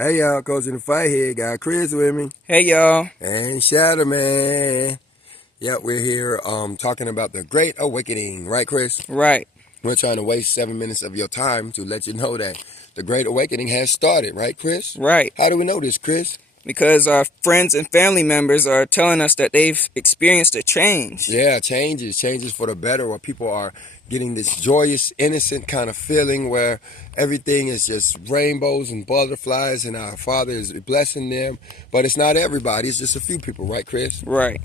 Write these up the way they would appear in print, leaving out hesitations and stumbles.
Hey y'all, Coach in the Fight here. Got Chris with me. Hey y'all. And Shadow Man. Yep, we're here talking about the Great Awakening, right, Chris? Right. We're trying to waste 7 minutes of your time to let you know that the Great Awakening has started, right, Chris? Right. How do we know this, Chris? Because our friends and family members are telling us that they've experienced a change. Yeah, changes for the better, where people are getting this joyous, innocent kind of feeling where everything is just rainbows and butterflies and our Father is blessing them. But it's not everybody, it's just a few people, right, Chris? Right.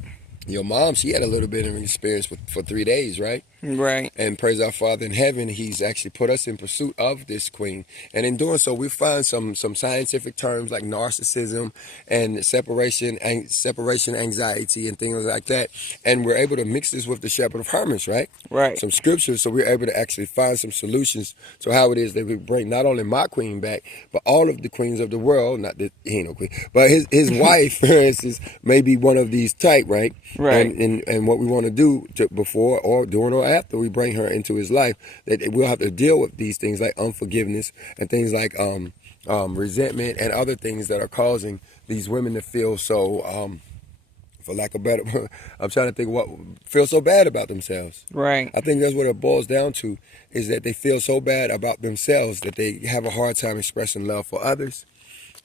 Your mom, she had a little bit of experience for 3 days, right? Right. And praise our Father in heaven, He's actually put us in pursuit of this queen. And in doing so, we find some scientific terms like narcissism and separation anxiety and things like that. And we're able to mix this with the Shepherd of Hermas, right? Right. Some scriptures, so we're able to actually find some solutions to how it is that we bring not only my queen back, but all of the queens of the world. Not that he ain't no queen, but his wife, for instance, may be one of these type, right? Right. And what we want to do before or during or after we bring her into his life, that we'll have to deal with these things like unforgiveness and things like resentment and other things that are causing these women to feel so, for lack of better, I'm trying to think what feel so bad about themselves. Right. I think that's what it boils down to, is that they feel so bad about themselves that they have a hard time expressing love for others,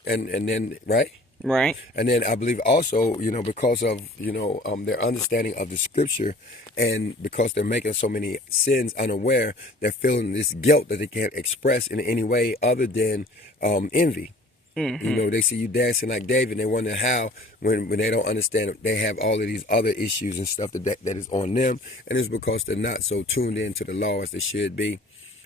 and then right. Right. And then I believe also, because of, their understanding of the scripture, and because they're making so many sins unaware, they're feeling this guilt that they can't express in any way other than envy. Mm-hmm. They see you dancing like David, and they wonder how, when they don't understand they have all of these other issues and stuff that is on them, and it's because they're not so tuned into the law as they should be.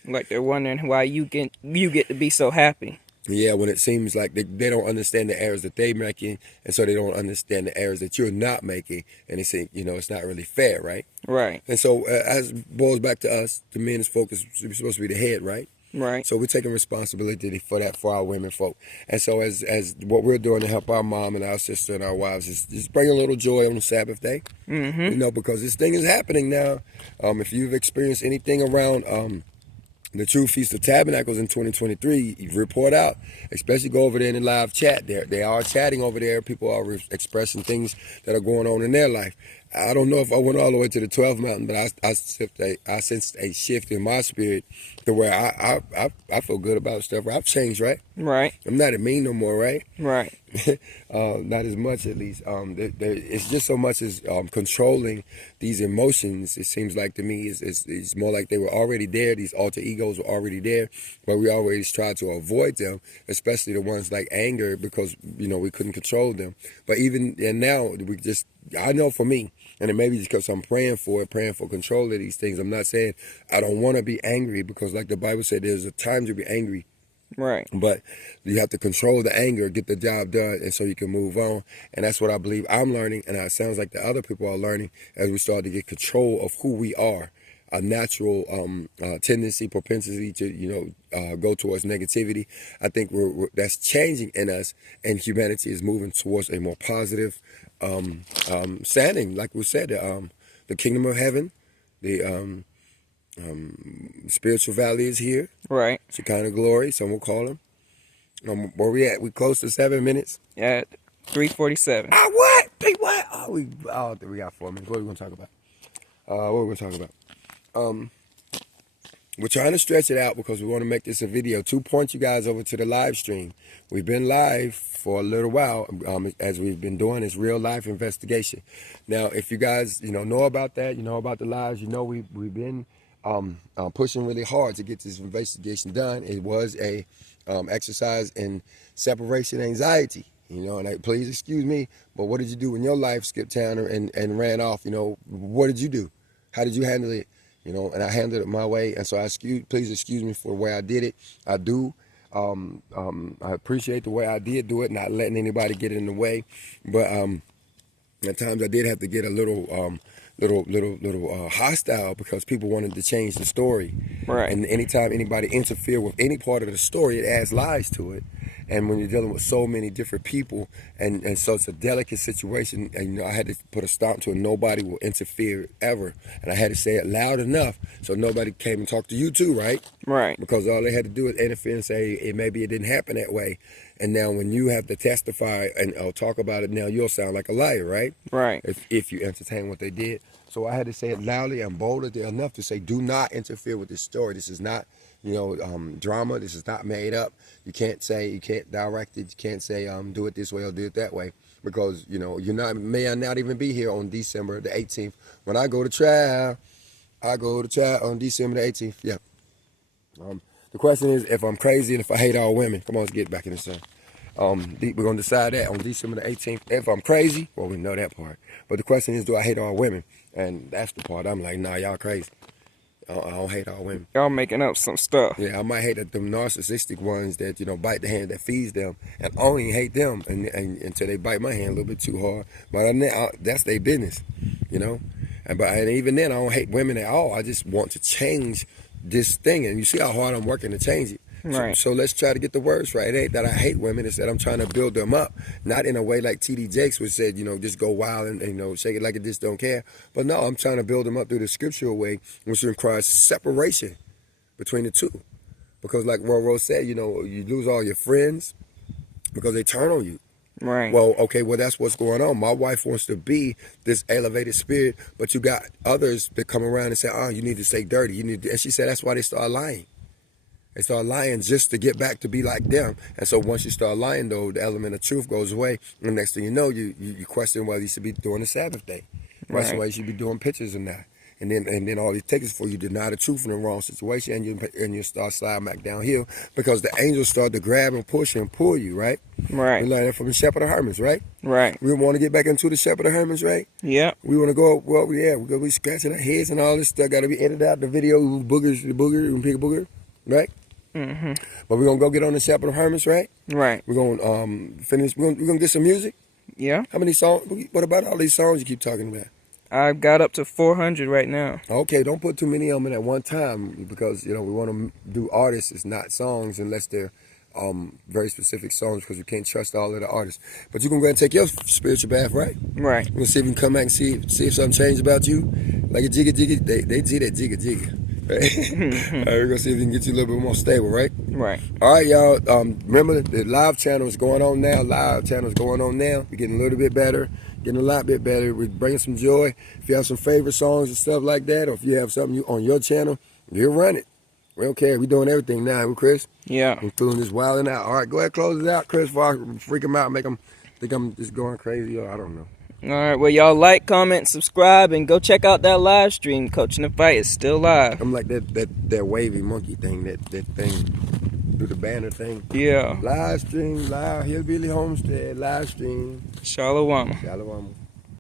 Like they're wondering why you get to be so happy. Yeah, when it seems like they don't understand the errors that they're making, and so they don't understand the errors that you're not making, and they think, it's not really fair, right? Right. And so, as it boils back to us, the men is focused, we're supposed to be the head, right? Right. So we're taking responsibility for that for our women folk. And so as what we're doing to help our mom and our sister and our wives is just bring a little joy on the Sabbath day. Mm-hmm. Because this thing is happening now. If you've experienced anything around the True Feast of Tabernacles in 2023, you report out. Especially go over there in the live chat. They are chatting over there. People are expressing things that are going on in their life. I don't know if I went all the way to the 12th mountain, but I sensed a shift in my spirit to where I feel good about stuff. I've changed, right? Right. I'm not mean no more, right? Right. Not as much, at least. It's just so much as controlling these emotions. It seems like to me it's more like they were already there. These alter egos were already there, but we always tried to avoid them, especially the ones like anger, because we couldn't control them. But even and now I know for me, and it may be because I'm praying for control of these things. I'm not saying I don't want to be angry, because like the Bible said, there's a time to be angry. Right. But you have to control the anger, get the job done, and so you can move on. And that's what I believe I'm learning, and it sounds like the other people are learning as we start to get control of who we are. A natural tendency, propensity to go towards negativity. I think that's changing in us, and humanity is moving towards a more positive standing. Like we said, the kingdom of heaven, the spiritual valley is here. Right. Shekinah glory, some will call them. Where we at? We close to 7 minutes. At 3:47. What? What? We got 4 minutes. What are we gonna talk about? We're trying to stretch it out because we want to make this a video to point you guys over to the live stream. We've been live for a little while as we've been doing this real life investigation. Now, if you guys know about that, about the lives, we've been pushing really hard to get this investigation done. It was a exercise in separation anxiety. And please excuse me, but what did you do in your life, Skip Tanner, and ran off? What did you do? How did you handle it? And I handled it my way. And so please excuse me for the way I did it. I do. I appreciate the way I did do it, not letting anybody get in the way. But at times I did have to get a little hostile, because people wanted to change the story. Right. And anytime anybody interfere with any part of the story, it adds lies to it. And when you're dealing with so many different people, and so it's a delicate situation, and I had to put a stop to it. Nobody will interfere ever, and I had to say it loud enough so nobody came and talked to you too, right? Right. Because all they had to do is interfere and say maybe it didn't happen that way. And now when you have to testify and talk about it, now you'll sound like a liar, right? Right. If you entertain what they did. So I had to say it loudly and boldly enough to say, do not interfere with this story. This is not, drama. This is not made up. You can't direct it. You can't say, do it this way or do it that way. Because, may not even be here on December the 18th. When I go to trial, on December the 18th. Yeah. The question is if I'm crazy and if I hate all women. Come on, let's get back in the sun. We're going to decide that on December the 18th. If I'm crazy, well, we know that part. But the question is, do I hate all women? And that's the part I'm like, nah, y'all crazy. I don't hate all women. Y'all making up some stuff. Yeah, I might hate them narcissistic ones that, bite the hand that feeds them. And I only hate them until they bite my hand a little bit too hard. But that's their business, And even then, I don't hate women at all. I just want to change this thing. And you see how hard I'm working to change it. Right. So let's try to get the words right. It ain't that I hate women. It's that I'm trying to build them up. Not in a way like T.D. Jakes would said, just go wild and shake it like it just don't care. But no, I'm trying to build them up through the scriptural way, which requires separation between the two. Because like Roro said, you lose all your friends because they turn on you. Right. Well, okay, that's what's going on. My wife wants to be this elevated spirit, but you got others that come around and say, you need to stay dirty. And she said that's why they start lying. They start lying just to get back to be like them. And so once you start lying, though, the element of truth goes away. And next thing you know, you question whether you should be doing the Sabbath day. Question whether you should be doing pictures or not. And then all it takes is for you to deny the truth in the wrong situation, and you start sliding back downhill because the angels start to grab and push and pull you, right? Right. We learned it from the Shepherd of Hermits, right? Right. We want to get back into the Shepherd of Hermits, right? Yeah. We want to go, we're going to be scratching our heads and all this stuff. Got to be edited out, the video, boogers, and pick a booger, right? Mm-hmm. But we're going to go get on the Shepherd of Hermits, right? Right. We're going to finish, we're going to get some music. Yeah. How many songs? What about all these songs you keep talking about? I've got up to 400 right now. Okay, don't put too many of them in at one time because, we want to do artists. It's not songs unless they're very specific songs because you can't trust all of the artists. But you can go ahead and take your spiritual bath, right? Right. We're going to see if we can come back and see if something changed about you. Like a jigga jigga, they do that jigga jigga. Right? All right, we're going to see if we can get you a little bit more stable, right? Right. All right, y'all. Remember, the live channel is going on now. We're getting a little bit better. Getting a lot bit better. We're bringing some joy. If you have some favorite songs and stuff like that, or if you have something on your channel, you'll run it. We don't care. We're doing everything now, Chris. Yeah. Including this wilding out. All right, go ahead, close it out, Chris, before I freak them out, make them think I'm just going crazy, or I don't know. All right, well, y'all like, comment, subscribe, and go check out that live stream. Coaching the Fight is still live. I'm like that wavy monkey thing, that thing. Do the banner thing. Yeah. Live stream, live Hillbilly Homestead, live stream. Shalom. Shalom.